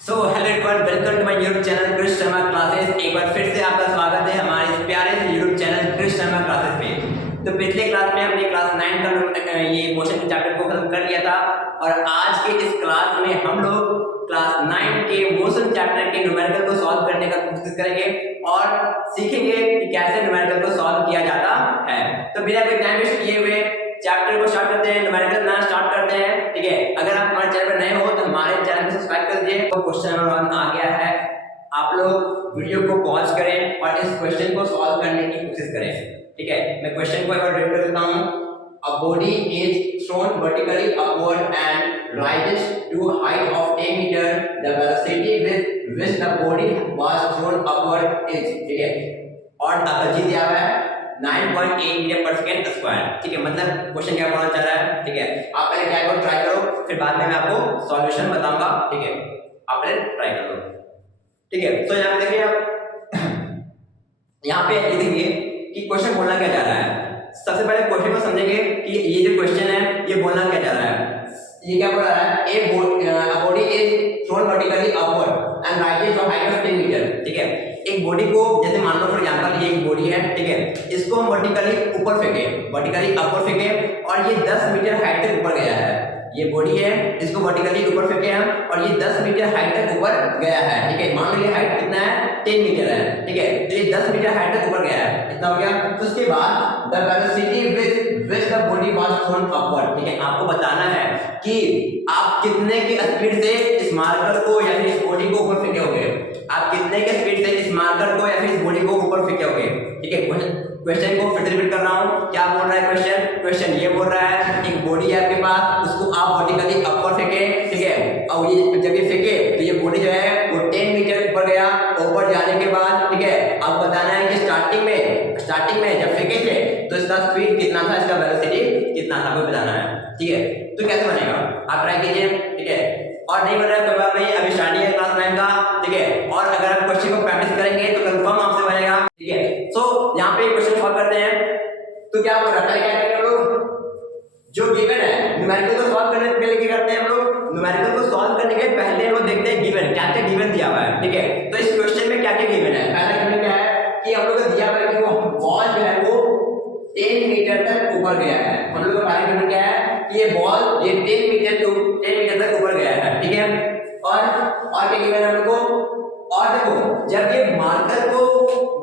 So hello everyone, welcome to my YouTube channel Krish Sharma Classes. एक बार फिर से आपका स्वागत है हमारे इस प्यारे से YouTube channel Krish Sharma Classes में। तो पिछले क्लास में हमने क्लास 9 का ये मोशन चैप्टर को खत्म कर लिया था और आज के इस क्लास में हम लोग क्लास 9 के मोशन चैप्टर के न्यूमेरिकल को सॉल्व करने का कोशिश करेंगे और सीखेंगे कि कैसे न्यूमेरिकल को सॉल्व किया जाता है। तो बिना कोई टाइम वेस्ट किए हुए चैप्टर को स्टार्ट करते हैं, न्यूमेरिकल बनाना स्टार्ट करते हैं। ठीक है, अगर आप हमारे चैनल पर नए हो तो हमारे चैनल को सब्सक्राइब कर दीजिए। तो क्वेश्चन नंबर 1 आ गया है, आप लोग वीडियो को पॉज करें और इस क्वेश्चन को सॉल्व करने की कोशिश करें। ठीक है, मैं क्वेश्चन को एक बार रीड कर देता हूं। A body is thrown vertically upward and rises to height of 10 meter. The velocity with which the body was thrown upward is, ठीक है, और जी दिया हुआ है 9.8 मीटर पर सेकंड स्क्वायर। ठीक है, मतलब क्वेश्चन क्या बोलना चाह रहा है। ठीक है, आप पहले क्या करो, ट्राई करो, फिर बाद में मैं आपको सॉल्यूशन बताऊंगा। ठीक है, आप पहले ट्राई करो। ठीक है, तो यहाँ पे देखिए, आप यहाँ पे ये देखिए कि क्वेश्चन बोलना क्या चाह रहा है। सबसे पहले क्वेश्चन को समझेंगे कि ये जो क्वेश्चन है ये बोलना क्या चाह रहा है। ये क्या बोल रहा है, a body is thrown vertically upward and rises to height of 10 metre. ठीक है, एक बॉडी को जैसे मान लो फॉर एग्जांपल ये एक बॉडी है। ठीक है, इसको हम वर्टिकली ऊपर फेंके, वर्टिकली अपवर्ड फेंके और ये 10 मीटर हाइट तक ऊपर गया है। ये बॉडी है, इसको वर्टिकली ऊपर फेंके हम और ये 10 मीटर हाइट तक ऊपर गया है। ठीक है, मान लो ये हाइट कितना है, 10 मीटर है। ठीक है, तो ये 10 मीटर हाइट तक ऊपर गया है, इतना हो गया। तो उसके बाद the velocity with which the body was thrown upward. ठीक है, आपको बताना है कि आप कितने की स्पीड से इस मार्कर को या फिर इस बॉडी को ऊपर फेंके होगे। आप कितने के स्पीड से इस मार्कर को या फिर इस बॉडी को ऊपर फेंके होगे। ठीक है, क्वेश्चन को फिर रिपीट कर रहा हूं, क्या बोल रहा है क्वेश्चन ये बोल रहा है एक बॉडी है आपके पास, उसको आप वर्टिकली अपवर्ड फेंके। ठीक है, और ये जब ये फेंके तो ये बॉडी जो है वो 10 मीटर ऊपर गया। ऊपर जाने के बाद ठीक है, आपको बताना है कि स्टार्टिंग में जब फेंके थे तो इसका स्पीड कितना था, इसका वेलोसिटी कितना था, वो बताना है। ठीक है, तो कैसे बनेगा आप ट्राई कीजिए। ठीक है, और नहीं बन रहा है कोई बात नहीं, अभी स्टार्टिंग है क्लास 9 का। ठीक है, और अगर आप क्वेश्चन को प्रैक्टिस करेंगे तो कंफर्म आपसे बनेगा। ठीक है, सो यहाँ पे क्वेश्चन सॉल्व करते हैं। तो क्या आपको रखा है, क्या करेंगे हम लोग, जो गिवन है न्यूमेरिकल को सॉल्व करने के लिए क्या करते हैं हम लोग, न्यूमेरिकल को सॉल्व करने के पहले हम लोग देखते हैं गिवन क्या क्या गिवन दिया हुआ है। ठीक है, तो इस क्वेश्चन में क्या क्या गिवन है। पहला गिवन क्या है कि हम लोग को दिया हुआ है कि वो बॉल जो है वो 10 मीटर तक ऊपर गया है। हम लोग का पहला गिवन क्या है कि ये बॉल ये 10 मीटर तक ऊपर गया है। ठीक है, और क्या गिवन है हम लोग को, और देखो जब ये मार्कर को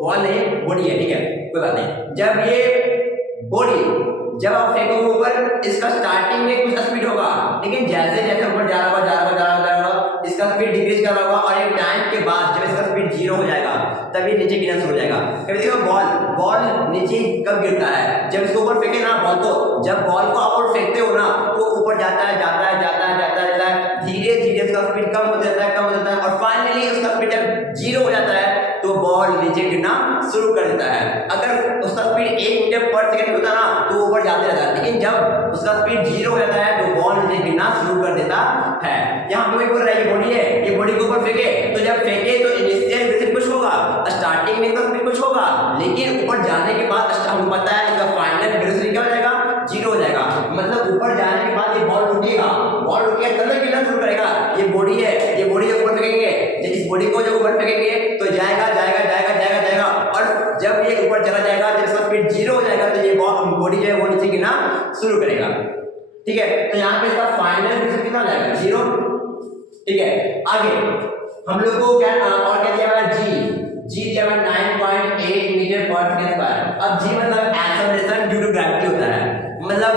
बॉल नहीं बॉडी है। ठीक है, कोई बात नहीं, जब ये बॉडी जब आप फेंकोगे ऊपर, इसका स्टार्टिंग में कुछ स्पीड होगा, लेकिन जैसे जैसे ऊपर जा रहा होगा इसका स्पीड डिक्रीज कर रहा होगा और एक टाइम के बाद जब इसका स्पीड 0 हो जाएगा तब ये नीचे गिरना शुरू हो जाएगा। कभी देखो बॉल नीचे कब गिरता है, जब इसको ऊपर फेंके ना बॉल को, जब बॉल को आप फेंकते हो ना तो ऊपर जाता है धीरे धीरे उसका स्पीड कम हो जाता है और फाइनली उसका स्पीड जब 0 हो जाता है तो बॉल नीचे गिरना शुरू कर देता है। अगर उसका स्पीड 1 मीटर पर सेकंड होता ना तो ऊपर जाते रहता है, लेकिन जब उसका स्पीड 0 हो जाता है तो बॉल नीचे गिरना शुरू कर देता है। यहाँ पे बोल रहा है ये बॉडी है, ये बॉडी को ऊपर फेंके तो जब फेंके तो इनिशियल वेलोसिटी कुछ होगा, स्टार्टिंग में इसका स्पीड कुछ होगा, लेकिन ऊपर जाने के बाद हमको पता है इसका फाइनल वेलोसिटी क्या हो जाएगा, 0 हो जाएगा। मतलब ऊपर जाने के बाद ये बॉल रुकेगा तब तक गिरना शुरू करेगा। ये बॉडी है, ये बॉडी जब ऊपर फेंकेंगे, इस बॉडी को जब ऊपर फेंकेंगे तो जाएगा और जब ये ऊपर चला जाएगा, जब इसका स्पीड 0 हो जाएगा तो ये बॉडी जो है वो नीचे गिरना शुरू करेगा। ठीक है, तो यहाँ पे इसका फाइनल वेलोसिटी कितना हो जाएगा, 0। ठीक है, आगे हम लोग को क्या और क्या दिया हुआ है, जी दिया हुआ 9.8 मीटर पर सेकंड स्क्वायर। अब जी मतलब एक्सेलरेशन ड्यू टू ग्रेविटी होता है, मतलब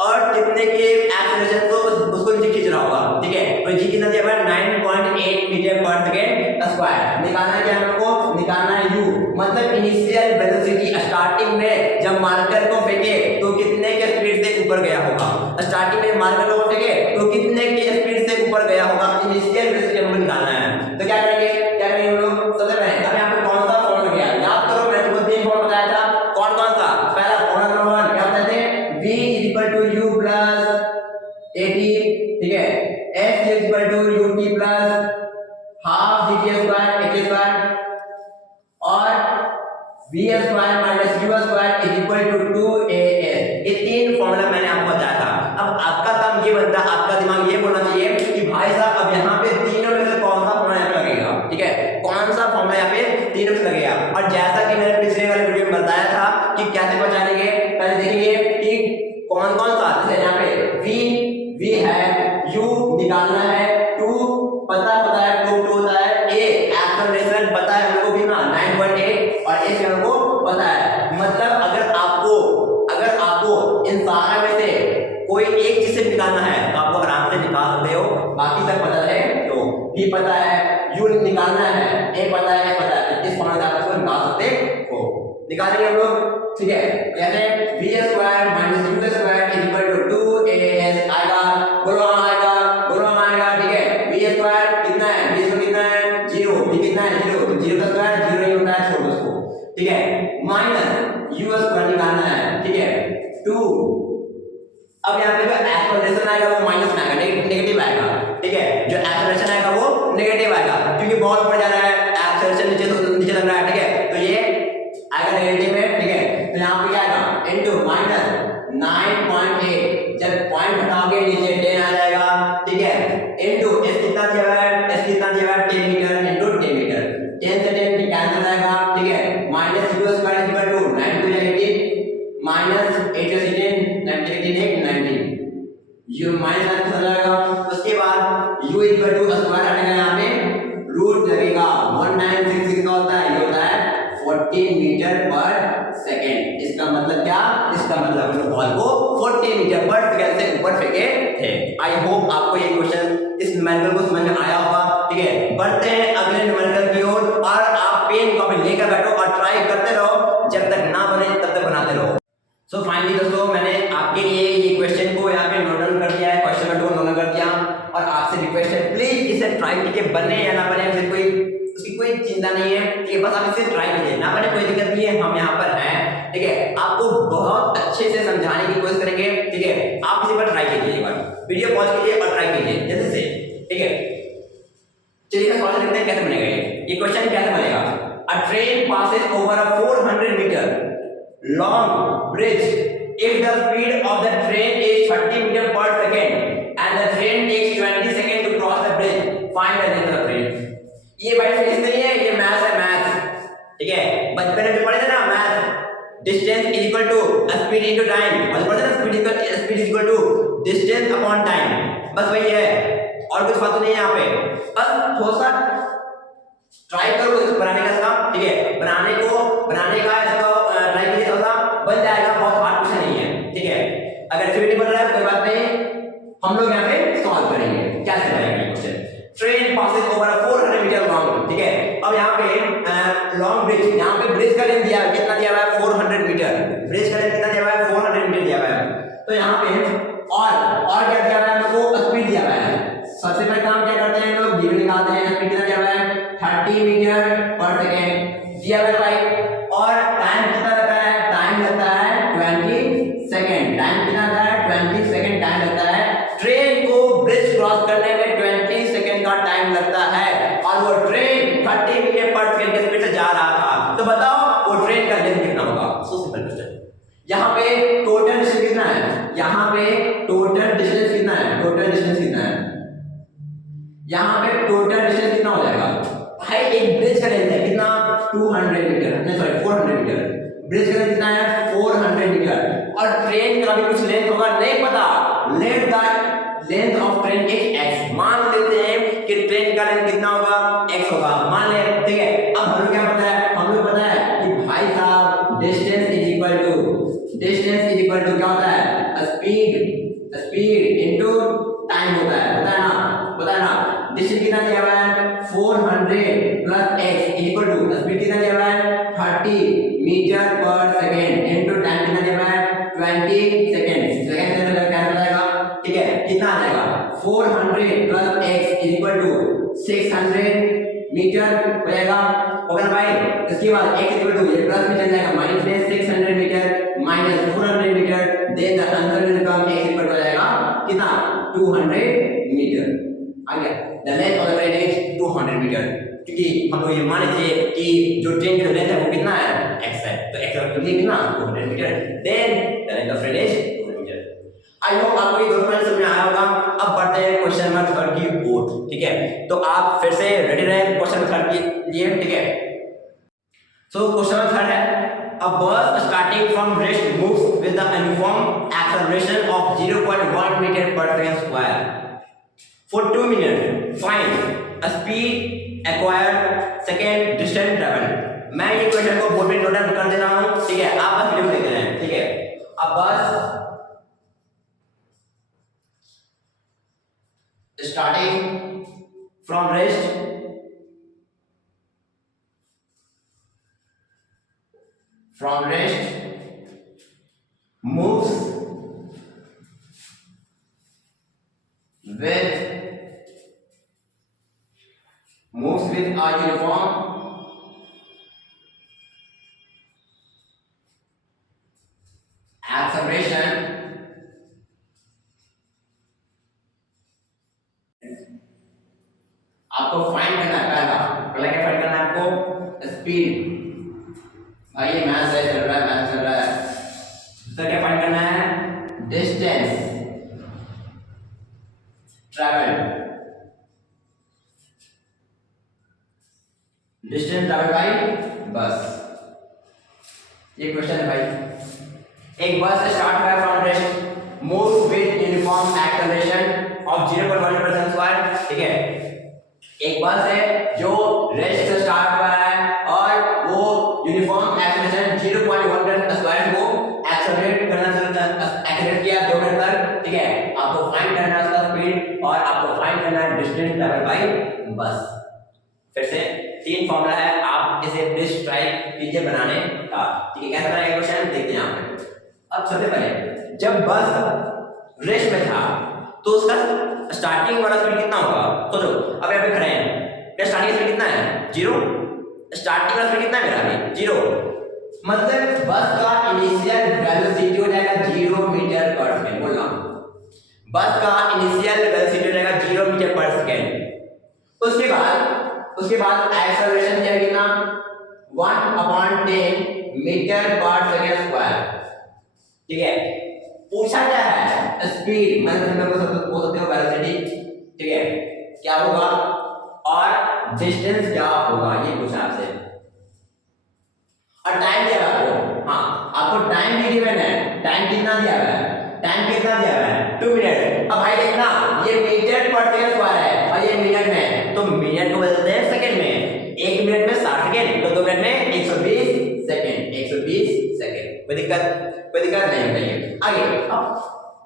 अर्थ कितने के एक्सेलरेशन को उसको नीचे खींच रहा होगा। ठीक है, तो जी कितना दिया हुआ है 9.8 मीटर पर सेकंड स्क्वायर। निकालना है क्या हम लोग को, निकालना है यू, मतलब इनिशियल वेलोसिटी स्टार्टिंग में जब मार्कर को फेंके तो कितने के स्पीड से ऊपर गया होगा, स्टार्टिंग में मार्कर को फेंके तो कितने के स्पीड से ऊपर गया होगा, इनिशियल वेलोसिटी हमको निकालना है। तो क्या करेंगे हम लोग, सबसे पहले अब यहाँ पे कौन सा फॉर्मूला गया याद करो, मैंने तुमको 3 फॉर्मूला बताया था। कौन सा, पहला फॉर्मूला नंबर 1 क्या बताते हैं, v = u + at। ठीक है, s = ut + half gt² h² और v² - u² = 2as। ये 3 फॉर्मूला मैंने आपको बताया था। अब आपका काम ये बनता है, आपका दिमाग ये बोलना चाहिए कि भाई साहब अब यहाँ पे तीनों में से कौन सा v पता है, u निकालना है, a पता है, s पता है, इस फॉर्मूले से आप इसको निकाल सकते हो। निकालेंगे हम लोग, ठीक है। कैसे? v square minus u square is equal to 2as आएगा, गुणा आएगा, ठीक है। v स्क्वायर कितना है, v स्क्वायर कितना है 0, v कितना है 0, तो 0 का स्क्वायर 0 ही होता है, छोड़ दो उसको, ठीक है। माइनस u स्क्वायर निकालना है, ठीक है, 2। अब यहाँ पे जो एक्सेलरेशन आएगा वो माइनस में आएगा, नेगेटिव आएगा, ठीक है। जो एक्सेलरेशन आएगा वो नेगेटिव आएगा, क्योंकि बहुत बढ़ जा रहा है, एक्सेलरेशन नीचे लग रहा है, ठीक है। तो ये आएगा नेगेटिव में, ठीक है। तो यहाँ पे क्या आएगा इनटू माइनस 9.8, जब पॉइंट हटाओगे नीचे 10 आ जाएगा, ठीक है। इनटू s कितना दिया हुआ है, s कितना दिया हुआ है 10 मीटर इनटू 10 मीटर, 10 से 10 कैंसिल आएगा, ठीक है। Minus u square is equal to 9 to 18 minus 8 से 18 19 u माइनस आ जाएगा। उसके बाद u इक्वल टू स्क्वायर आएगा, यहाँ पे रूट लगेगा, 1966 का होता है, ये होता है 14 मीटर पर सेकंड। इसका मतलब क्या, इसका मतलब हमने बॉल को 14 मीटर पर सेकंड से ऊपर फेंके थे। आई होप आपको ये क्वेश्चन इस न्यूमेरिकल को समझ में आया होगा, ठीक है। बढ़ते हैं अगले न्यूमेरिकल की ओर, और आप पेन कॉपी लेकर बैठो और ट्राई करते रहो, जब तक ना बने तब तक बनाते रहो। सो फाइनली दोस्तों, मैंने आपके लिए ये क्वेश्चन को यहाँ पे नोट डाउन कर दिया है, क्वेश्चन नंबर 2 नोट डाउन कर दिया, और आपसे रिक्वेस्ट है प्लीज इसे ट्राई कीजिए, बने या ना बने फिर कोई उसकी कोई चिंता नहीं है, ठीक है। बस आप इसे ट्राई कीजिए, ना बने कोई दिक्कत नहीं है, हम यहाँ पर हैं, ठीक है। आपको बहुत अच्छे से समझाने की कोशिश करेंगे, ठीक है। आप इसी पर ट्राई कीजिए, एक बार वीडियो पॉज कीजिए और ट्राई कीजिए जल्दी से, ठीक है। चलिए सवाल देखते हैं कैसे बनेगा ये क्वेश्चन कैसे बनेगा। A train passes over a 400 metre long bridge if the speed of the train is 30 meter per second and the train takes 20 seconds to cross the bridge, find the length of the train। ये भाई physics नहीं है, ये maths है, maths, ठीक है। बचपन में जो पढ़े थे ना maths, distance is equal to speed into time, और पढ़े ना speed is equal to distance upon time, बस वही है, और कुछ बात नहीं है यहाँ पे। बस थोड़ा सा ट्राई करो इसको बनाने का काम, ठीक है। बनाने का इसको ट्राई कीजिए, थोड़ा बन जाएगा, बहुत हार्ड क्वेश्चन नहीं है, ठीक है। अगर फिर नहीं बन रहा है कोई बात नहीं, हम लोग यहाँ पे सॉल्व करेंगे, कैसे बनेगा ये question. Train passes over 400 metre long, ठीक है। अब यहाँ पे लॉन्ग ब्रिज, यहाँ पे ब्रिज का लेंथ दिया है, कितना दिया हुआ है 400 मीटर, ब्रिज का लेंथ कितना दिया हुआ है 400 मीटर दिया हुआ है। तो यहाँ पे और क्या दिया हुआ है हमको, स्पीड दिया हुआ है। सबसे पहले काम क्या करते हैं लोग, गिवन निकालते हैं, स्पीड कितना दिया हुआ है 30 मीटर पर सेकंड दिया हुआ है भाई, और टाइम कितना लगता है, टाइम लगता है 20 सेकंड, टाइम कितना लगता है 20 सेकंड टाइम लगता है। ट्रेन को ब्रिज क्रॉस करने में 20 सेकंड का टाइम लगता है, और वो ट्रेन 30 मीटर पर सेकंड के स्पीड से जा रहा था। तो बताओ वो ट्रेन का लेंथ कितना होगा। So simple question. यहाँ पे टोटल डिस्टेंस कितना है, यहाँ पे टोटल डिस्टेंस कितना है, टोटल डिस्टेंस कितना है, यहाँ पे टोटल डिस्टेंस कितना हो जाएगा भाई। एक ब्रिज का लेंथ है कितना 200 मीटर, नहीं सॉरी 400 मीटर, ब्रिज का लेंथ कितना है 400 मीटर, और ट्रेन का भी कुछ लेंथ होगा नहीं पता, let the length of train is x। मान लेते हैं कि ट्रेन का लेंथ कितना होगा x होगा, मान ले, ठीक है। अब हमें क्या पता है, हमें पता है कि भाई साहब डिस्टेंस इज इक्वल टू क्या होता है, स्पीड इनटू टाइम होता है, पता है ना। डिस्टेंस कितना दिया हुआ है 400 plus x equal to speed कितना दिया हुआ है 30 metre per second into time कितना दिया हुआ है 20 सेकंड, सेकंड से कैंसिल हो जाएगा, ठीक है। कितना आ जाएगा 400 plus x equal to 600 metre हो जाएगा, ओके भाई। इसके बाद x इक्वल टू ये प्लस में चल जाएगा minus 600 metre minus 400 metre, then the answer will come x equal to हो जाएगा कितना 200 मीटर आ गया। The length of the train is 200 metre, क्योंकि हम लोग ये मान लीजिए कि जो ट्रेन का लेंथ है वो कितना है x है, तो x का कितना 200 metre, then the length of train is 200 metre. I hope आपको ये दोनों समझ में आया होगा। अब बढ़ते हैं क्वेश्चन नंबर 3 की ओर, ठीक है। तो आप फिर से रेडी रहें क्वेश्चन नंबर 3 के लिए, ठीक है। सो क्वेश्चन नंबर 3 है, a bus starting from rest moves with the uniform acceleration of 0.1 meter per second square for 2 minutes, find a speed acquired, second distance traveled। मैं ये क्वेश्चन को board पे note down कर दे रहा हूँ, ठीक है। आप बस वीडियो देख रहे हैं, ठीक है। अब बस starting from rest, moves with a uniform acceleration आपको फाइंड करना है। पहला क्या फाइंड करना है आपको? स्पीड। भाई ये मैथ चल रहा है। दूसरा क्या फाइंड करना है? डिस्टेंस ट्रैवल बाय बस। ये क्वेश्चन है भाई। एक बस स्टार्ट हुआ from rest, move with uniform acceleration of 0.1 square. ठीक है, एक बस है जो रेस्ट से स्टार्ट हुआ है और वो यूनिफॉर्म एक्सेलरेशन 0.1 स्क्वायर को एक्सेलरेट किया 2 मिनट तक। ठीक है, आपको फाइंड करना है उसका स्पीड और आपको फाइंड करना है डिस्टेंस ट्रैवल बाय बस। फिर से 3 फॉर्मूला है, आप इसे प्लीज ट्राई कीजिए बनाने का। ठीक है, कैसे बनाएंगे क्वेश्चन देखते हैं आप। अब सबसे पहले जब बस रेस्ट में था तो उसका स्टार्टिंग वाला स्पीड कितना होगा? सोचो, अब यहाँ पे खड़े हैं, मेरा स्टार्टिंग स्पीड कितना है? 0। स्टार्टिंग वाला स्पीड कितना है मेरा? 0। मतलब बस का इनिशियल वेलोसिटी हो जाएगा 0 मीटर पर सेकंड। बोलना, बस का इनिशियल वेलोसिटी हो जाएगा 0 मीटर पर सेकंड। उसके बाद एक्सेलरेशन क्या कितना? 1/10 मीटर पर सेकंड स्क्वायर। ठीक है, पूछा क्या है? स्पीड, मतलब बोल सकते हो वेलोसिटी। ठीक है, क्या होगा और डिस्टेंस क्या होगा, ये पूछा आपसे। और टाइम दिया है आपको। हाँ, आपको टाइम भी गिवन है। टाइम कितना दिया हुआ है? 2 मिनट। अब भाई देखना, ये मीटर पर सेकंड स्क्वायर है और ये मिनट में, तो मिनट को बदलते हैं सेकंड में। 1 मिनट में 60 सेकंड, तो 2 मिनट में 120 सेकंड। 120 सेकंड। कोई दिक्कत नहीं होगी। आगे अब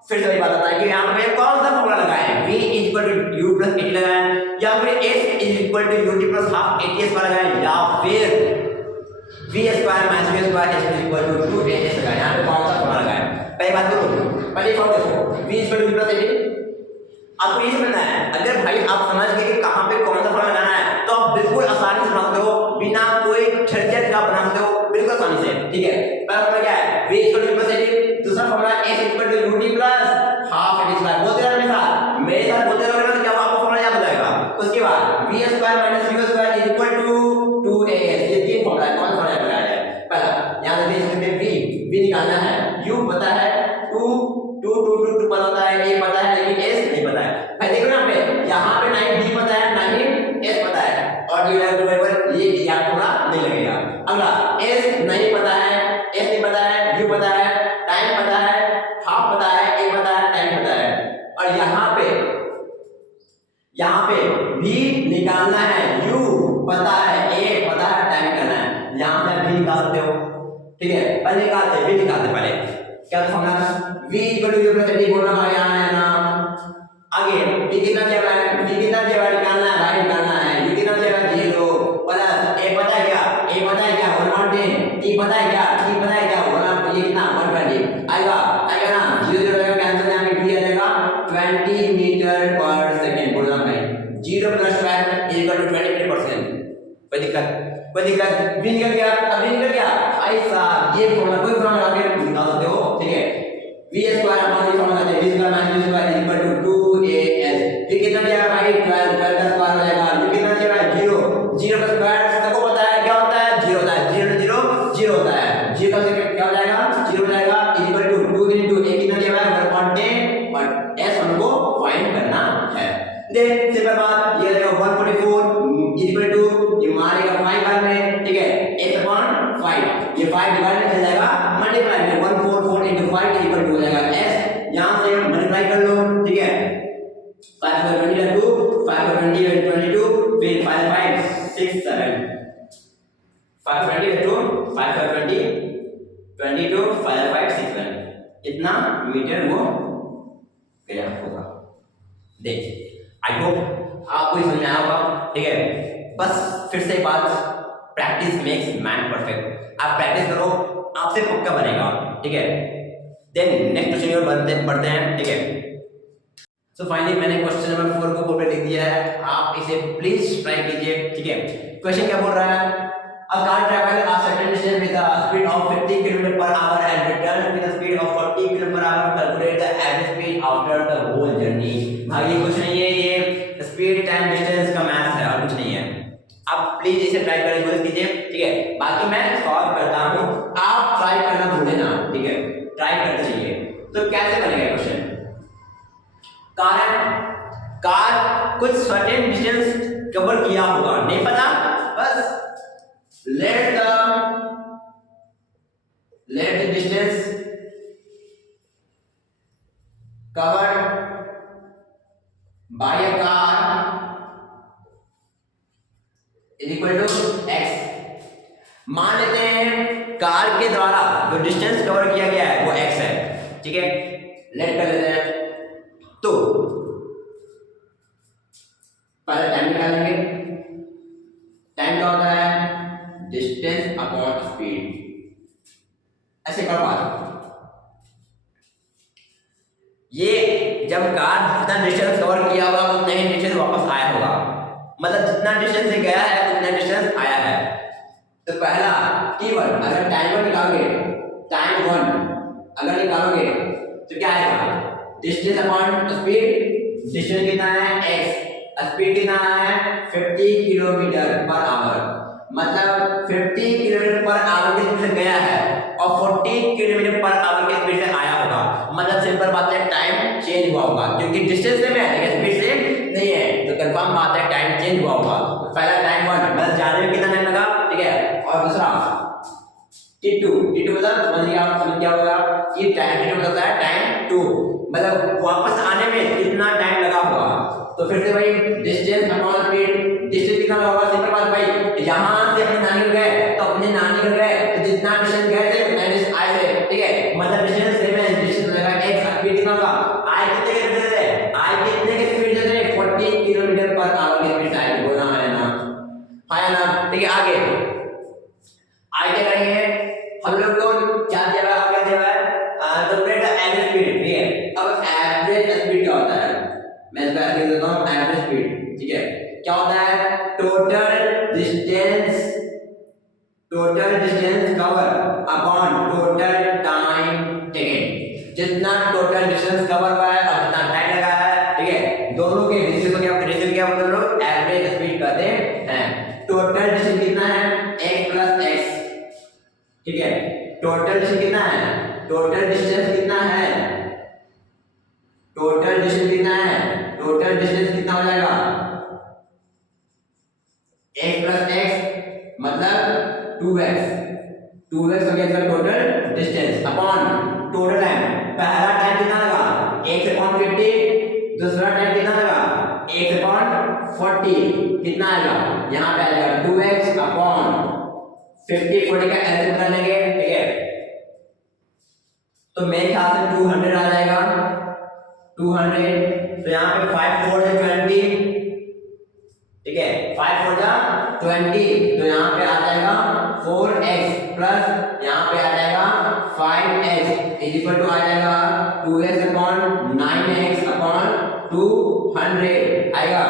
फिर से वही बात आता है कि यहाँ पे कौन सा फॉर्मूला लगाएं? v = u + 80 लगाएं, या फिर s = ut + ½ 80s लगाएं, या फिर v² - v² = 2as लगाएं। यहाँ पे कौन सा फॉर्मूला लगाएं? पहली बात करो, पहले फॉर्मूला देखो, v = u + 80। आपको ये समझना है, अगर भाई आप समझ गए कि कहाँ पे कौन सा फॉर्मूला लगाना है, तो आप बिल्कुल आसानी से बना सकते हो, बिना कोई झंझट का बना सकते हो, बिल्कुल आसानी से। ठीक है, पहला फॉर्मूला क्या है? v = u + 80। दूसरा फॉर्मूला s = ut + ½ 80 बोलते रहो मेरे साथ बोलते रहोगे ना, तो क्या आपको फॉर्मूला याद हो जाएगा। उसके बाद v² - v² = 2as। ये 3 फॉर्मूला है, कौन सा फॉर्मूला लगाया जाए? पहला यहां से v निकालना है, u पता है, 2 पता होता है, a पता है, लेकिन s नहीं पता है। भाई देखो ना पे, यहां पे ना ही b पता है ना ही s पता है, और ये याद थोड़ा नहीं लगेगा। अगला s नहीं पता है, s नहीं पता है, u पता है, टाइम पता है, हाफ पता है, a पता है, टाइम पता है। और यहाँ पे v निकालना है, u पता है, a पता है, टाइम करना है। यहाँ पे v निकाल सकते हो। ठीक है, पहले निकालते हैं, v निकालते हैं। पहले क्या फॉर्मूला? v = u + 80 बोलना भाई, यहाँ है ना। आगे v कितना दिया है? निकालना है भाई, निकालना है। u कितना दिया है? 0 प्लस a पता है क्या? 1/10। t पता है क्या? 1, ये कितना? 120 आएगा ना। 0 रहेगा, कैंसिल, यहाँ पे v आ जाएगा 20 मीटर पर सेकंड। बोलना भाई 0 + 12 = 20 मीटर पर सेकंड। कोई दिक्कत? v निकल गया। अब v निकल गया भाई साहब, ये फॉर्मूला कोई फॉर्मूला आगे निकाल सकते हो। ठीक है, v² - v² = 2as। v कितना दिया है भाई? 12 का स्क्वायर हो जाएगा। u कितना दिया है? 0 का स्क्वायर सबको पता है क्या होता है? 0 होता है। 0 होता है। 0 का सेकंड क्या हो जाएगा? 0 हो जाएगा। = 2 × 2 a कितना दिया है? 1/10 और s हमको फाइंड करना है। देन सिंपल बात, ये आ जाएगा 144 = ये मारेगा 5 बार में। ठीक है, s/5, ये 5 डिवाइड में चल जाएगा, मल्टीप्लाई में 144 × 5 = हो जाएगा s। यहां से मल्टीप्लाई कर लो। ठीक है, 5 × 20 = 2, 5 × 20 = 22, फिर 5 × 5 6 7, 5 × 20 = 2, 5 × 20 22, 5 × 5 6 7, इतना मीटर वो गया होगा। देखिए, आई होप आपको ही समझ में आया होगा, ठीक है। बस फिर से बात, प्रैक्टिस मेक्स मैन परफेक्ट। आप प्रैक्टिस करो, आपसे पक्का बनेगा, ठीक है। देन नेक्स्ट क्वेश्चन और बढ़ते हैं, ठीक है। सो फाइनली मैंने क्वेश्चन नंबर 4 को बोर्ड पे लिख दिया है, आप इसे प्लीज ट्राई कीजिए, ठीक है। क्वेश्चन क्या बोल रहा है, a car travel a certain distance with a speed of 50 km per hour and return with a speed of 40 km per hour, calculate the average speed after the whole journey। भाई ये कुछ नहीं है, ये स्पीड टाइम डिस्टेंस का maths है और कुछ नहीं है। आप प्लीज इसे ट्राई करने की कोशिश कीजिए, ठीक है। बाकी मैं सॉल्व करता हूँ, आप ट्राई करना भूले ना, ठीक है, ट्राई करते रहिए। तो कैसे बनेगा क्वेश्चन, कार कुछ सर्टेन डिस्टेंस कवर किया होगा, नहीं पता, बस let the distance covered by a car is equal to x। मान लेते हैं कार के द्वारा जो डिस्टेंस कवर किया गया है वो x है, ठीक है। लेट कर लेते हैं, तो पहले टाइम निकालेंगे। टाइम क्या होता है, डिस्टेंस अपॉन स्पीड। ऐसे करो बात, ये जब कार जितना डिस्टेंस कवर किया होगा उतना ही डिस्टेंस वापस आया होगा, मतलब जितना डिस्टेंस से गया है उतना डिस्टेंस आया है। तो पहला t1, अगर टाइम 1 निकालोगे, टाइम 1 अगर निकालोगे तो क्या आएगा, डिस्टेंस अपॉन स्पीड। डिस्टेंस कितना है x, स्पीड कितना है 50 किलोमीटर पर आवर, मतलब 50 किलोमीटर पर आवर की स्पीड से गया है और 40 किलोमीटर पर आवर की स्पीड से आया होगा, मतलब सिंपल बात है टाइम चेंज हुआ होगा, क्योंकि डिस्टेंस से है लेकिन स्पीड से नहीं है, तो कंफर्म बात है टाइम चेंज हुआ होगा। तो पहला टाइम 1 मतलब जाने में कितना टाइम लगा, ठीक है। और दूसरा t2 मतलब समझ गया होगा, ये टाइम t2 मतलब है टाइम 2, मतलब वापस आने में कितना टाइम लगा होगा। तो फिर से भाई डिस्टेंस अपॉन स्पीड, डिस्टेंस कितना होगा, सिंपल बात भाई, यहां से अपने नानी घर गए तो अपने नानी घर गए तो जितना डिस्टेंस गए थे उतना डिस्टेंस आए थे, ठीक है, मतलब डिस्टेंस सेम है, डिस्टेंस लगेगा x, स्पीड कितना होगा, i कितने की स्पीड से, i कितने की स्पीड से, 40 किलोमीटर पर आवर की स्पीड से आएगी, बोलना है ना, है ना, ठीक है। आगे i क्या करेंगे हम लोग को, क्या दिया हुआ है, क्या दिया हुआ है, कैलकुलेट द एवरेज स्पीड, ठीक है। अब एवरेज स्पीड क्या होता है, मैं इसका लिख देता हूं एवरेज स्पीड, ठीक है। क्या होता है, total distance cover upon total time taken, जितना टोटल डिस्टेंस कवर हुआ है और जितना टाइम लगा है, ठीक है, दोनों के रेशियो क्या बोल रहे हो, एवरेज स्पीड कहते हैं। टोटल डिस्टेंस कितना है, x प्लस x, ठीक है। टोटल डिस्टेंस कितना है, टोटल डिस्टेंस कितना है, टोटल डिस्टेंस कितना है, टोटल डिस्टेंस कितना हो जाएगा, x प्लस x मतलब 2x, 2x हो गया total distance upon total time. पहला टाइम कितना लगा, x अपॉन 50, दूसरा टाइम कितना लगा, x अपॉन 40, कितना आएगा, यहाँ पे आएगा 2x अपॉन 50, 40 का एलसीएम कर लेंगे, ठीक है। तो मेरे ख्याल से 200 आ जाएगा, 200, तो यहाँ पे 5 4 20, ठीक है, 5 4 20, तो यहाँ पे आ जाएगा 4x प्लस यहाँ पे आ जाएगा 5x इज इक्वल टू आ जाएगा 2x अपॉन 9x अपॉन 200 आएगा,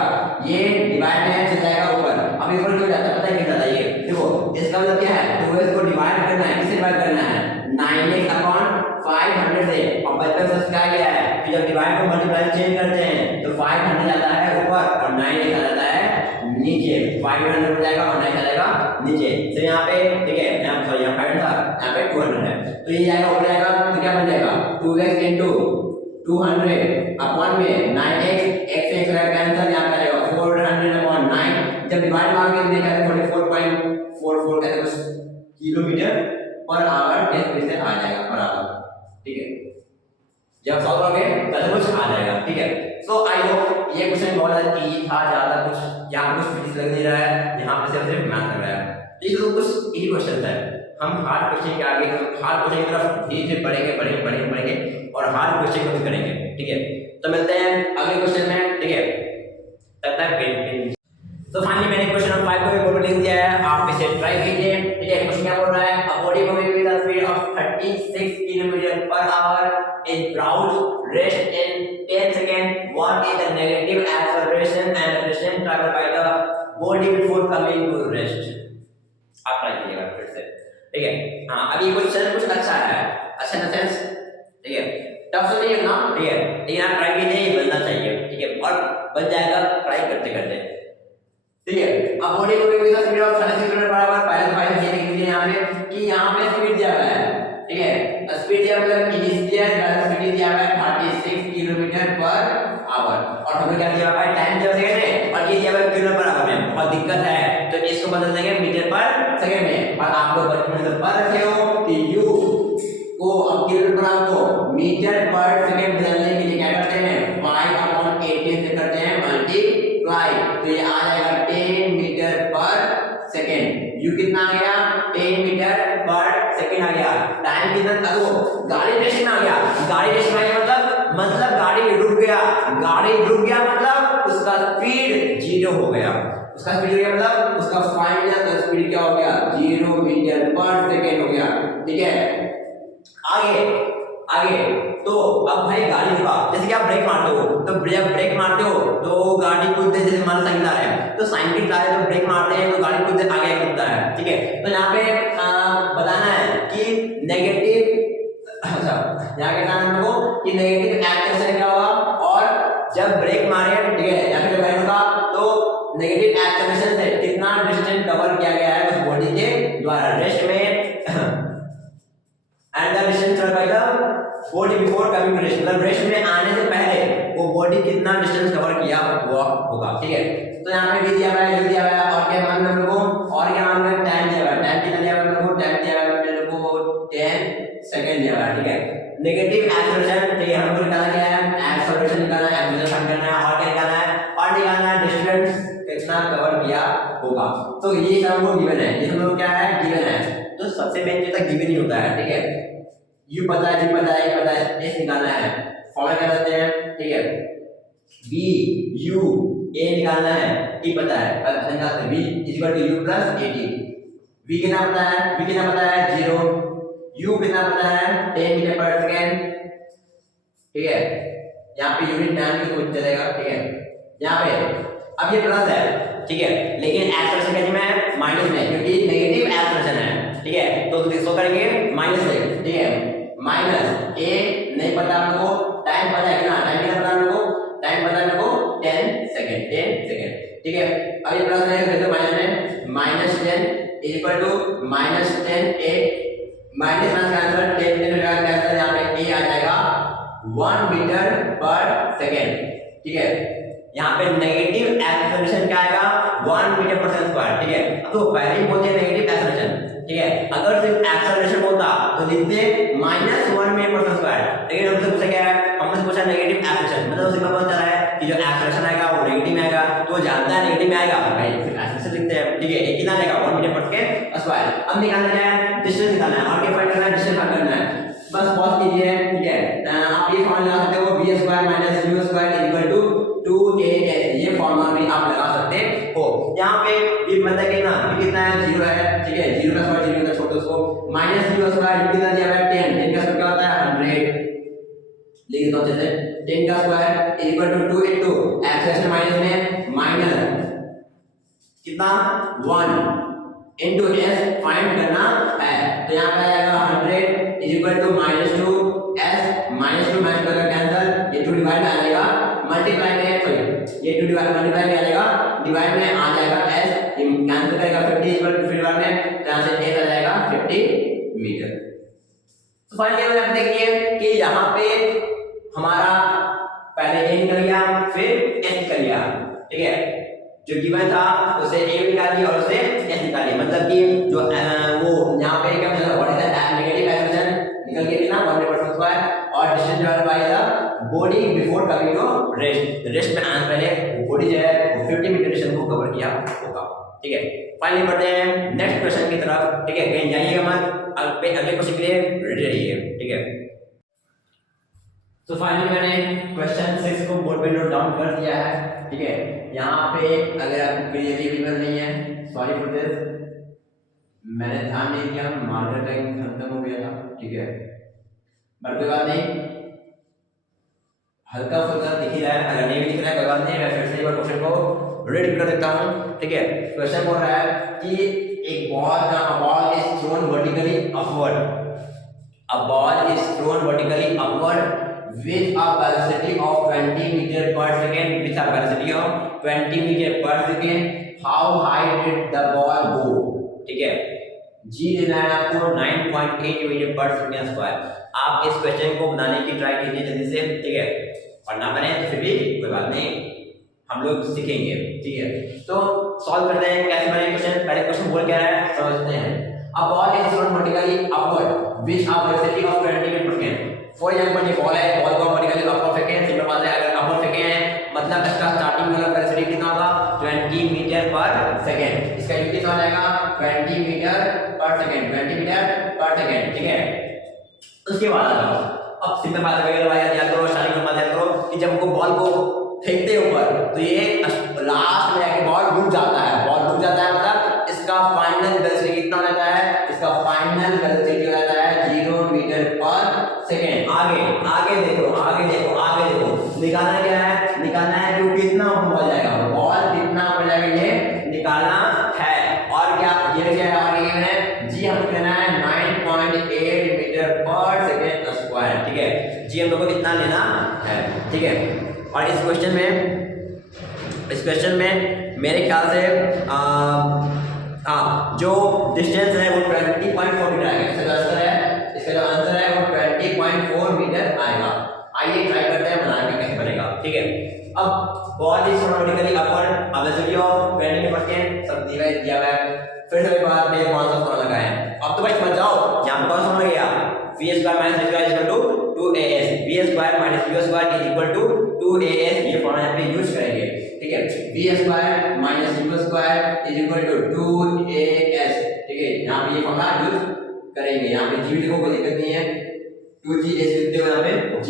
ये डिवाइड में चल जाएगा ऊपर। अब इक्वल क्यों जाता है, पता है क्यों जाता है, ये देखो इसका मतलब क्या है, 2x को डिवाइड करना है, किससे डिवाइड करना है, 9x अपॉन 500 से, और बचपन से क्या गया है कि जब डिवाइड को मल्टीप्लाई चेंज करते हैं तो 500 जाता है ऊपर और 9x आ जाता है नीचे, 500 हो जाएगा और 9 आ जाएगा नीचे। तो यहाँ पे ठीक है, यहाँ सॉरी यहाँ 5 था, यहाँ पे 200 है, तो ये जाएगा हो जाएगा, तो क्या बन जाएगा 2x into 200 अपॉन में 9x, x x का कैंसिल, यहाँ पे आएगा 400 अपॉन 9, जब डिवाइड मांगे तो देखा 44.44 ऐसे कुछ किलोमीटर पर आवर स्पीड से आ जाएगा पर आवर, ठीक है। जब सॉल्व करोगे तब कुछ आ जाएगा, ठीक है। सो आई होप ये क्वेश्चन बहुत इजी था, ज्यादा कुछ यहाँ कुछ फिजिक्स लग नहीं रहा है, यहाँ पे सिर्फ मैथ लग रहा है, ये तो कुछ इजी क्वेश्चन है। हम हार्ड क्वेश्चन के आगे, हम हार्ड क्वेश्चन की तरफ धीरे धीरे बढ़ेंगे और हार्ड क्वेश्चन को भी करेंगे, ठीक है। तो मिलते हैं अगले क्वेश्चन में, ठीक है। तब तक वेट। तो फाइनली मैंने क्वेश्चन नंबर 5 को भी बोर्ड में लिख दिया है, आप इसे ट्राई कीजिए। ठीक है, क्वेश्चन क्या बोल रहा है, a body moving with the speed of 36 kilometre per hour is brought rest in 10 second, what is the negative acceleration and distance travelled by the body before coming to rest. आप try कीजिएगा फिर से। ठीक है, हां अभी ये question कुछ अच्छा है, अच्छा इन द सेंस, ठीक है, टफ तो नहीं है ना, ठीक है, लेकिन आप ट्राई कीजिए, ये बनना चाहिए। ठीक है, और बन जाएगा ट्राई करते करते। ठीक है, अब बॉडी को भी speed of 36 kilometre per our, पहले ये लिख दीजिए यहां पे कि यहां पे स्पीड दिया हुआ है। ठीक है, स्पीड दिया हुआ है, इनिशियल वेलोसिटी दिया हुआ है 36 किलोमीटर पर आवर, और हमें क्या दिया हुआ है, टाइम दिया हुआ है, और ये दिया हुआ है किलोमीटर पर आवर में। बहुत दिक्कत है, तो इसको बदल देंगे मीटर पर सेकंड में। और आप लोग बचपन में पर रखे हो कि यू को अब किलोमीटर पर को मीटर पर सेकंड बदलने के लिए क्या करते हैं, 5/18 से करते हैं मल्टीप्लाई, तो ये आ जाएगा 10 मीटर पर सेकंड। यू कितना आ गया, 10 मीटर पर सेकंड आ गया। टाइम कितना, देखो गाड़ी रेस्ट में आ गया, गाड़ी रेस्ट में आ गया मतलब गाड़ी रुक गया, गाड़ी रुक गया मतलब उसका स्पीड 0 हो गया, उसका स्पीड हो गया मतलब उसका फाइनल स्पीड क्या हो गया, 0 मीटर पर सेकंड हो गया। ठीक है, आगे आगे तो अब भाई गाड़ी रुका, जैसे कि आप ब्रेक मारते हो, तो ब्रेक मारते हो तो गाड़ी कुछ देर, जैसे मान साइकिल आ रहा है तो साइकिल कार है, तो ब्रेक मारते हैं तो गाड़ी कुछ देर आगे कूदता है। ठीक है, तो यहाँ पे बताना है कि नेगेटिव, अच्छा यहाँ कहना है हमको कि नेगेटिव एक्सेलरेशन क्या होगा, और जब ब्रेक मारे, ठीक है, या फिर गाड़ी रुका तो नेगेटिव एक्सेलरेशन से कितना डिस्टेंस कवर किया गया है उस बॉडी के द्वारा रेस्ट में, and the distance covered by the body before coming to rest, मतलब रेस्ट में आने से पहले वो बॉडी कितना डिस्टेंस कवर किया हुआ होगा। ठीक है, तो यहाँ पे भी दिया हुआ है, ये दिया हुआ है, और क्या मालूम है हम लोगों को, और क्या मालूम है, टाइम दिया हुआ है, टाइम कितना दिया हुआ है हम लोगों को, टाइम दिया हुआ है हम लोगों को 10 सेकंड दिया हुआ है। ठीक है, नेगेटिव एक्सेलरेशन, ठीक है, हमको निकालना क्या है, एक्सेलरेशन निकालना है, एक्सेलरेशन फाइंड करना है, और क्या निकालना है, और निकालना है डिस्टेंस कितना कवर किया होगा। तो ये सब हमको गिवन है, ये हम लोग क्या है, गिवन है, तो सबसे मेन चीज गिवन ही होता है। ठीक है, यू पता है, जी पता है, ये पता है, एस निकालना है, फॉर्मूला क्या करते हैं, ठीक है, बी यू ए निकालना है, ई पता है, अब निकालते हैं v equal to u plus a t. V कितना पता है, वी कितना पता है 0, यू कितना पता है 10 मीटर पर सेकंड। ठीक है, यहाँ पे यूनिट टाइम की कुछ चलेगा। ठीक है, यहाँ पे अब ये प्लस है, ठीक है, लेकिन एक्सेलरेशन कितने में है, माइनस में, क्योंकि नेगेटिव एक्सेलरेशन है। ठीक है, तो इसको करेंगे माइनस से। ठीक है, माइनस ए नहीं पता हम लोग को, टाइम पता है कितना, टाइम कितना पता हम लोग को, टाइम पता है हम लोग को 10 सेकंड, 10 सेकंड। ठीक है, अब ये प्लस है तो माइनस में, -10 equal to -10 a, minus minus cancel, 10 10 cancel, यहाँ पे ए आ जाएगा 1 मीटर पर सेकंड। ठीक है, यहाँ पे नेगेटिव एक्सेलरेशन क्या आएगा, 1 मीटर पर सेकंड स्क्वायर। ठीक है, अब तो पहले ही बोलते हैं नेगेटिव एक्सेलरेशन। ठीक है, अगर सिर्फ एक्सेलरेशन होता तो लिखते -1 मीटर पर सेकंड स्क्वायर, लेकिन हमसे पूछा क्या है, हमसे पूछा नेगेटिव एक्सेलरेशन, मतलब उसी का पता चला है कि जो एक्सेलरेशन आएगा वो नेगेटिव में आएगा, तो जानता है नेगेटिव में आएगा, भाई फिर एक्सेलरेशन लिखते हैं। ठीक है, ये कितना आएगा 1 मीटर पर सेकंड स्क्वायर। अब निकालना क्या है, डिस्टेंस निकालना है, और क्या फाइंड करना है, डिस्टेंस फाइंड करना है, बस पॉज कीजिए। ठीक है, आप ये फॉर्मूला लगा सकते हो, v square minus u square equal to 2as, ये फॉर्मूला भी आप लगा सकते हो। यहाँ पे ये मतलब कि ना कितना है, 0 है। ठीक है, 0 का स्क्वायर 0 का छोड़ दो उसको, माइनस u स्क्वायर कितना दिया हुआ है 10, 10 का स्क्वायर क्या होता है 100, लिख दो अच्छे से, 10 का square equal to 2 into acceleration minus में माइनस कितना 1 into s फाइंड करना है, तो यहाँ पे आएगा 100 इक्वल टू -2 s, -2 करके कैंसिल, ये 2 डिवाइड में आ जाएगा, मल्टीप्लाई में, सॉरी ये 2 डिवाइड मल्टीप्लाई में आ जाएगा, डिवाइड में आ जाएगा s, ये कैंसिल करेगा 50 इक्वल टू डिवाइड में, यहाँ से s आ जाएगा 50 मीटर। तो फाइनली आप देखिए कि यहाँ पे हमारा पहले a निकल गया, फिर s निकल गया। ठीक है, जो गिवन था उसे a निकालिए और उसे s निकालिए, मतलब कि जो वो यहाँ पे क्या मतलब what is the negative acceleration निकल के कितना 1 मीटर स्क्वायर, और distance divided by the body before coming to rest, rest में आने पहले बॉडी जो है वो 50 मीटर डिस्टेंस को कवर किया होगा। ठीक है, फाइनली बढ़ते हैं नेक्स्ट क्वेश्चन की तरफ। ठीक है, कहीं जाइएगा मत, अगले क्वेश्चन के लिए रेडी रहिए। ठीक है, तो फाइनली मैंने क्वेश्चन 6 को बोर्ड पे नोट डाउन कर दिया है, ठीक है। यहाँ पे अगर आपको क्लियरली विजिबल नहीं है, सॉरी फॉर दिस, मैंने ध्यान नहीं दिया, मार्कर टाइम खत्म हो गया था, ठीक है, बट कोई बात नहीं, हल्का फुल्का दिख ही रहा है। अगर नहीं भी दिख रहा है कोई बात नहीं, मैं फिर से एक बार क्वेश्चन को रीड कर देता हूँ, ठीक है। क्वेश्चन बोल रहा है कि एक ball is thrown vertically upward, a ball is thrown vertically upward with a velocity of 20 meter per second, with a velocity of 20 meter per second, how high did the ball go, ठीक है। जी देना है आपको 9.8 metre per second square. आप इस question को बनाने की ट्राई कीजिए जल्दी से, ठीक है, और ना बने तो फिर भी कोई बात नहीं, हम लोग सीखेंगे, ठीक है। तो सॉल्व करते हैं कैसे बने क्वेश्चन। पहले क्वेश्चन बोल क्या रहा है समझते हैं। A ball is thrown vertically upward with a velocity of 20 meter per second. For example, ये बॉल है, बॉल को vertically upward फेंकें, सिंपल बात है, अगर upward फेंके हैं मतलब इसका स्टार्टिंग वाला वेलोसिटी कितना होगा 20 मीटर पर सेकंड। इसका यूनिट कितना हो जाएगा 20 metre per second, 20 metre per second, ठीक है। उसके बाद आ जाओ, अब सिंपल बात है, याद करो, स्टार्टिंग में बात याद करो कि जब हमको बॉल को फेंकते ऊपर तो ये लास्ट में आके बॉल रुक जाता है, बॉल रुक जाता है मतलब इसका फाइनल वेलोसिटी कितना हो जाता है, इसका फाइनल वेलोसिटी हो जाता है 0 मीटर पर सेकंड। आगे आगे देखो, आगे देखो, आगे देखो, निकालना क्या है, निकालना है कि कितना हो जाएगा, बॉल कितना हो जाएगा ये निकालना है। और क्या ये क्या है, आगे है जी, हमको लेना है 9.8 मीटर पर सेकंड स्क्वायर, ठीक है। जी हम लोग को कितना लेना है, ठीक है। और इस क्वेश्चन में मेरे ख्याल से जो डिस्टेंस है वो 20.4 मीटर आएगा। इसका जो आंसर है वो 20.4 मीटर आएगा। आइए ट्राई करते हैं बनाने का कैसे बनेगा, ठीक है। अब ball is thrown vertically upward, velocity of 20 metre per second, सब दिया हुआ है। फिर से बाद में कौन सा फॉर्मूला लगाए हैं, अब तो भाई समझ जाओ, यहां पर कौन सा फॉर्मूला गया, v² - v² 2as, v² - v² 2as, ये फॉर्मूला यहां पे यूज करेंगे, ठीक है। v² - v² 2as, ठीक है, यहां पे ये फॉर्मूला यूज करेंगे। यहां पे g लिखो, कोई दिक्कत नहीं है, 2gs लिखते हो, यहां पे g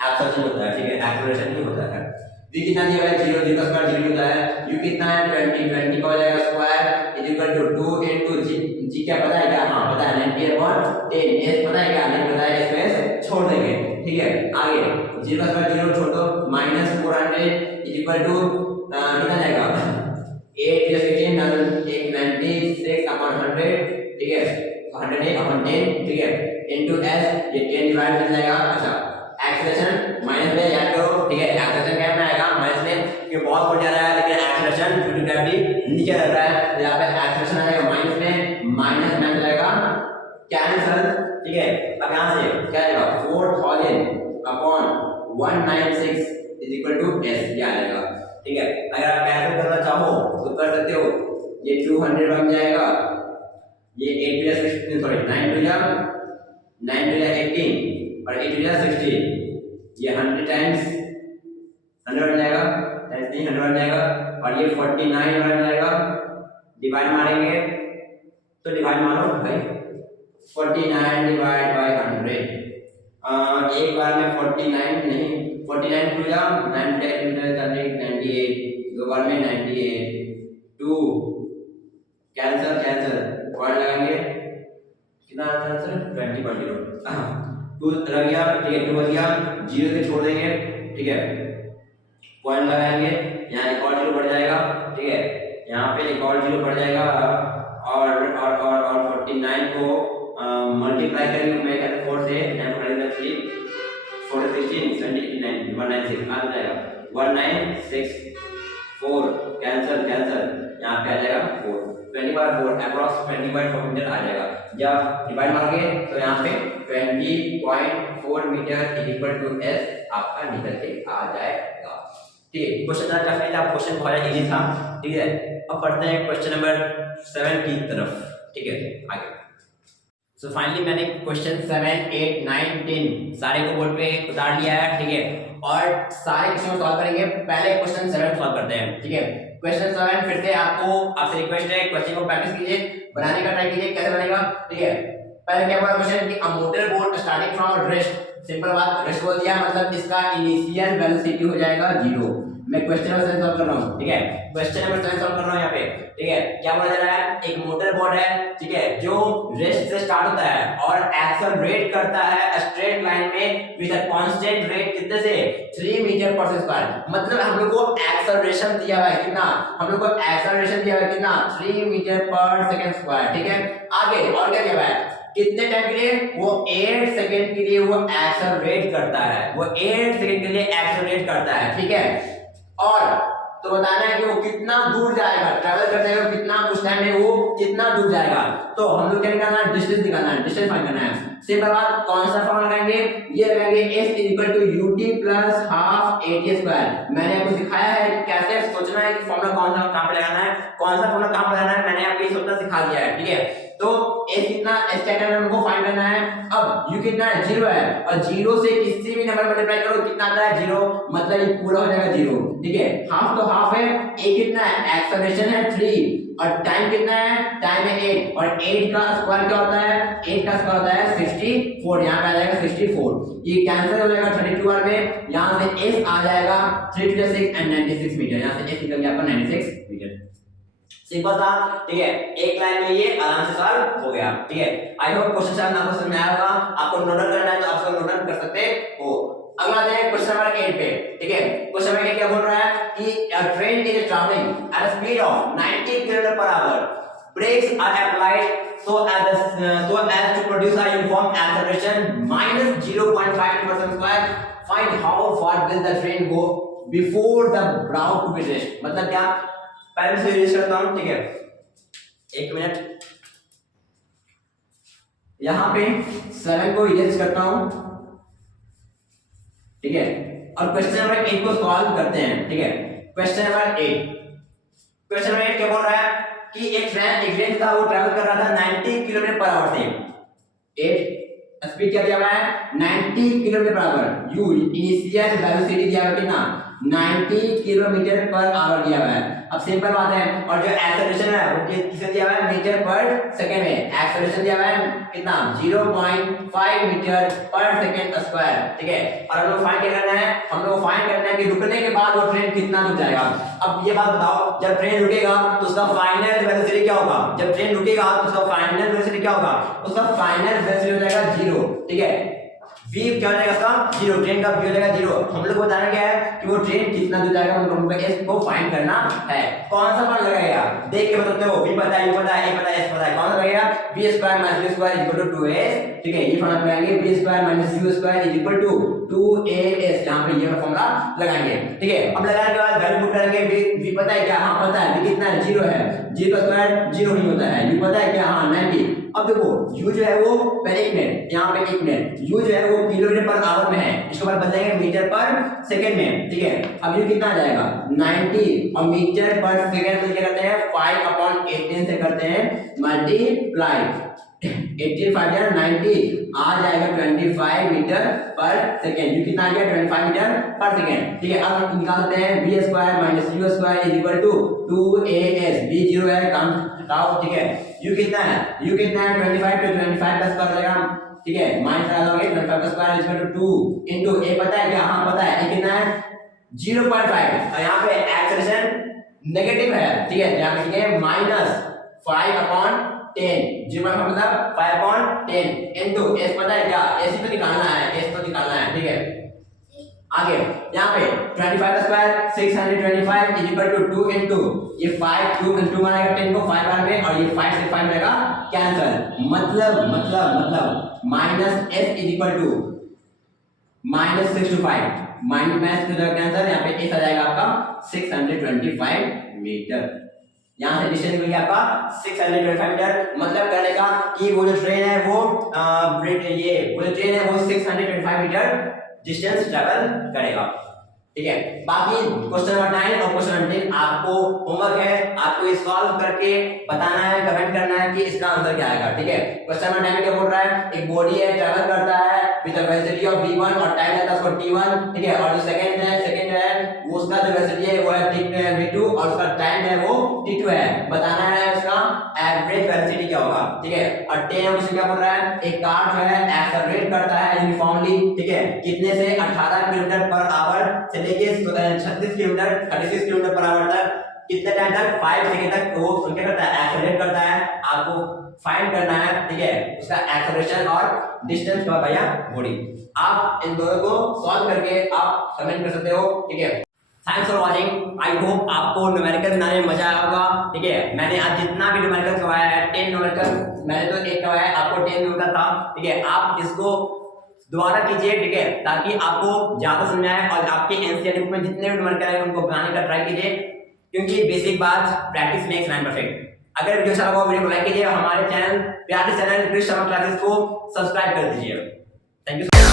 एक्सेलरेशन होता है, ठीक है, एक्सेलरेशन ही होता है। v कितना दिया है 0, 0 का स्क्वायर 0 होता है। u कितना है 20 का हो जाएगा square equal to 2 into g क्या पता है क्या, हां पता है 90/10, s पता है क्या, नहीं पता है स्पेस छोड़ देंगे, ठीक है। आगे 0 का स्क्वायर 0 छोड़ दो, -400 इक्वल टू कितना जाएगा 8 + 18 96/100, ठीक है, 100/10, ठीक है, इनटू s, ये 10 डिवाइड कर जाएगा। अच्छा एक्सेलरेशन माइनस में याद करो, ठीक है, एक्सेलरेशन क्या में आएगा माइनस में, कि बॉल बढ़ जा रहा है लेकिन एक्सेलरेशन ड्यू टू ग्रेविटी नीचे रह रहा है, तो यहाँ पे एक्सेलरेशन आएगा माइनस में, माइनस में हो जाएगा कैंसिल, ठीक है। अब यहाँ से क्या आएगा 4000/196 s, ये आ जाएगा, ठीक है। अगर आप कैंसिल करना चाहो तो कर सकते हो, ये 200 बन जाएगा, ये 8 + 16 सॉरी 9 2 18 और 8 2 16, ये 100 टाइम्स 100 बन जाएगा, टाइम्स नहीं 100 बन जाएगा, और ये 49 बन जाएगा। डिवाइड मारेंगे तो डिवाइड मारो भाई, 49 डिवाइड बाय 100, एक बार में 49 नहीं, 49 टू जा 98, दो बार में 98, 2 कैंसिल पॉइंट लगाएंगे, कितना आंसर 20.0, 2 लग गया, ठीक है, 2 बच गया, 0 से छोड़ देंगे, ठीक है, पॉइंट लगाएंगे, यहाँ एक और 0 बढ़ जाएगा, ठीक है, यहाँ पे एक और 0 बढ़ जाएगा, और 49 को मल्टीप्लाई करेंगे मैं कहते 4 से 9 4 16 79 196 आ जाएगा, 1964 कैंसिल, यहाँ पे आ जाएगा 4, 20/4 अप्रॉक्स 20/4 मीटर आ जाएगा। जब डिवाइड मारोगे तो यहाँ पे 20.4 मीटर इक्वल टू s आपका निकल के आ जाएगा, ठीक है। क्वेश्चन काफी था, क्वेश्चन बहुत इजी था, ठीक है। अब पढ़ते हैं क्वेश्चन नंबर 7 की तरफ, ठीक है, आगे। सो फाइनली मैंने क्वेश्चन 7 8 9 10 सारे को बोर्ड पे उतार लिया है, ठीक है, और सारे क्वेश्चन सॉल्व करेंगे। पहले क्वेश्चन 7 सॉल्व करते हैं, ठीक है। क्वेश्चन 7 फिर से आपसे रिक्वेस्ट है, क्वेश्चन को प्रैक्टिस कीजिए, बनाने का ट्राई कीजिए, कैसे बनेगा, ठीक है। पहले क्या बोला क्वेश्चन कि a motor boat starting from rest simple बात, रेस्ट बोल दिया मतलब इसका इनिशियल वेलोसिटी हो जाएगा 0। मैं क्वेश्चन नंबर 7 सॉल्व कर रहा हूँ, ठीक है, क्वेश्चन नंबर 7 सॉल्व कर रहा हूँ यहाँ पे, ठीक है। क्या बोला जा रहा है, एक मोटर बोट है, ठीक है, जो रेस्ट से स्टार्ट होता है और एक्सेलरेट करता है स्ट्रेट लाइन में विद अ कांस्टेंट रेट कितने से 3 मीटर पर स्क्वायर। मतलब हम लोग को एक्सेलरेशन दिया हुआ है कितना, हम लोग को एक्सेलरेशन दिया हुआ है कितना 3 मीटर पर सेकंड स्क्वायर, ठीक है। आगे और क्या दिया हुआ है, कितने टाइम के लिए, वो 8 सेकंड के लिए वो एक्सेलरेट करता है, वो 8 सेकंड के लिए एक्सेलरेट करता है, ठीक है। और तो बताना है कि वो कितना दूर जाएगा, ट्रैवल करते हुए कितना उस टाइम में वो कितना दूर जाएगा। तो हम लोग क्या निकालना है, डिस्टेंस निकालना है, डिस्टेंस फाइंड करना है। सिंपल बात, कौन सा फॉर्मूला लगाएंगे, ये लगाएंगे s ut plus half at square. मैंने आपको सिखाया है कि कैसे सोचना है कि फॉर्मूला कौन सा कहां पे लगाना है, कौन सा फॉर्मूला कहां पे लगाना है, मैंने आपको ये सोचना सिखा दिया है, ठीक है। तो s कितना, s क्या करना है हमको फाइंड करना है। अब u कितना है, 0 है, और 0 से किसी भी नंबर मल्टीप्लाई करो कितना आता है 0, मतलब ये पूरा हो जाएगा 0, ठीक है। हाफ तो हाफ है, a कितना है, एक्सेलरेशन है 3 और टाइम कितना है, टाइम है 8 और 8 का स्क्वायर क्या होता है, 8 का स्क्वायर होता है 64, यहां पे आ जाएगा 64, ये कैंसिल हो जाएगा 32 बार में, यहां से s आ जाएगा 3 to 6 and 96 मीटर, यहां से s निकल गया आपका 96 मीटर। सिंपल था, ठीक है, एक लाइन में ये आराम से सॉल्व हो गया, ठीक है। आई होप क्वेश्चन शायद आपको समझ में आया होगा, आपको नोट डाउन करना है तो आप सब नोट डाउन कर सकते हो। अगला आते हैं क्वेश्चन नंबर 8 पे, ठीक है। क्वेश्चन नंबर 8 क्या बोल रहा है कि a train is traveling at a speed of 90 km per hour, brakes are applied so as to produce a uniform acceleration minus 0.5 per square, find how far will the train go before the brow to be reached। मतलब क्या, पहले से use करता हूं, ठीक है, एक minute, यहां पे 7 को इरेज करता हूं, ठीक है, और क्वेश्चन नंबर 8 को सॉल्व करते हैं, ठीक है। क्वेश्चन नंबर 8, क्वेश्चन नंबर 8 क्या बोल रहा है कि एक ट्रेन था, वो ट्रैवल कर रहा था 90 किलोमीटर पर आवर से, 8 स्पीड क्या दिया हुआ है 90 kilometre per our, you initial velocity दिया हुआ कितना 90 किलोमीटर पर आवर दिया हुआ है। अब सिंपल बात है, और जो एक्सेलरेशन है वो किसे दिया हुआ है, मीटर पर सेकंड में, एक्सेलरेशन दिया हुआ है कितना 0.5 मीटर पर सेकंड स्क्वायर, ठीक है। और हम लोग फाइंड क्या करना है, हम लोग फाइंड करना है कि रुकने के बाद वो ट्रेन कितना दूर जाएगा। अब ये बात बताओ, जब ट्रेन रुकेगा तो उसका फाइनल वेलोसिटी क्या होगा, जब ट्रेन रुकेगा तो उसका फाइनल वेलोसिटी क्या होगा, उसका फाइनल वेलोसिटी हो जाएगा 0, ठीक है। v क्या हो जाएगा उसका 0, ट्रेन का v हो जाएगा 0। हम लोग को बताना क्या है कि वो ट्रेन कितना दूर जाएगा, हम लोग s को फाइंड करना है। कौन सा फॉर्मूला लगाएगा, देख के बताते हो, v पता है, u पता है, a पता है, s पता है, कौन सा लगेगा, v square minus u square equal to 2s, ठीक है। ये फॉर्मूला लगाएंगे, v square minus u square equal to 2as, यहां पे ये फॉर्मूला लगाएंगे, ठीक है। अब लगाने के बाद वैल्यू पुट करेंगे, v पता है क्या, हां पता है, v कितना है 0 है, 0 का स्क्वायर 0 नहीं होता है, u पता है क्या, हां 90। अब देखो u जो है वो पहले 1 मिनट, यहां पे 1 मिनट, u जो है वो किलोमीटर पर आवर में है, इसके बाद बन जाएगा मीटर पर सेकंड में, ठीक है। अब u कितना आ जाएगा 90 और मीटर पर सेकंड में क्या करते हैं 5/18 से करते हैं मल्टीप्लाई, 18 5 या 90 आ जाएगा 25 मीटर पर सेकंड, u कितना आ गया 25 मीटर पर सेकंड, ठीक है। अब हम निकालते हैं v square minus u square is equal to 2as, v 0 है, काम हटाओ, ठीक है। u कितना है 25 तो 25 प्लस कर देगा, ठीक है, माइनस लगा दोगे 25 का square is equal to 2 into a पता है क्या, हां पता है, a कितना है 0.5 और यहां पे एक्सेलरेशन नेगेटिव है, ठीक है, यहां पे लिखे -5/10, 0 मतलब 5/10 इनटू s पता है क्या, s तो निकालना है, s तो निकालना है, ठीक है। आगे यहाँ पे 25 का square 625 is equal to 2 into ये 5 2 इनटू मारेगा 10 को 5 बार में और ये 5 से 5 रहेगा कैंसिल, मतलब minus s is equal to -625 minus to the cancel, यहाँ पे s आ जाएगा आपका 625 मीटर, यहाँ से डिस्टेंस निकल गया आपका 625 मीटर। मतलब कहने का कि वो जो ट्रेन है वो वो जो ट्रेन है वो 625 मीटर डिस्टेंस ट्रैवल करेगा, ठीक है। बाकी क्वेश्चन नंबर 9 और क्वेश्चन नंबर 10 आपको होमवर्क है, आपको ये सॉल्व करके बताना है, कमेंट करना है कि इसका आंसर क्या आएगा, ठीक है। क्वेश्चन नंबर 9 क्या बोल रहा है, एक बॉडी है ट्रैवल करता है with the velocity of v1 और टाइम लगता है उसको t1, ठीक है, और जो सेकंड है वो उसका जो वेलोसिटी है वो है v2 और उसका टाइम है वो t2 है। बताना है उसका एवरेज वेलोसिटी क्या होगा, ठीक है। और 10 क्वेश्चन क्या बोल रहा है, एक कार जो है एक्सेलरेट करता है यूनिफॉर्मली, ठीक है, कितने से 18 किलोमीटर पर आवर से लेके 36 किलोमीटर पर आवर तक, कितने टाइम तक, 5 सेकंड तक वो क्या करता है, एक्सेलरेट करता है। आपको फाइंड करना है, ठीक है, उसका एक्सेलरेशन और डिस्टेंस का भैया बॉडी। आप इन दोनों को सॉल्व करके आप कमेंट कर सकते हो, ठीक है। Thanks for watching. I hope आपको न्यूमेरिकल बनाने में मजा आया होगा, ठीक है। मैंने आज जितना भी न्यूमेरिकल करवाया है, 10 न्यूमेरिकल मैंने तो एक करवाया है, आपको 10 न्यूमेरिकल था, ठीक है। आप इसको दोबारा कीजिए, ठीक है, ताकि आपको ज्यादा समझ आए और आपके एनसीईआरटी बुक में जितने भी न्यूमेरिकल है उनको बनाने का ट्राई कीजिए, क्योंकि बेसिक बात प्रैक्टिस मेक्स मैन परफेक्ट। अगर वीडियो अच्छा लगा वीडियो को लाइक कीजिए, हमारे चैनल प्यारे चैनल कृष्ण शर्मा क्लासेस को सब्सक्राइब कर दीजिए। Thank you.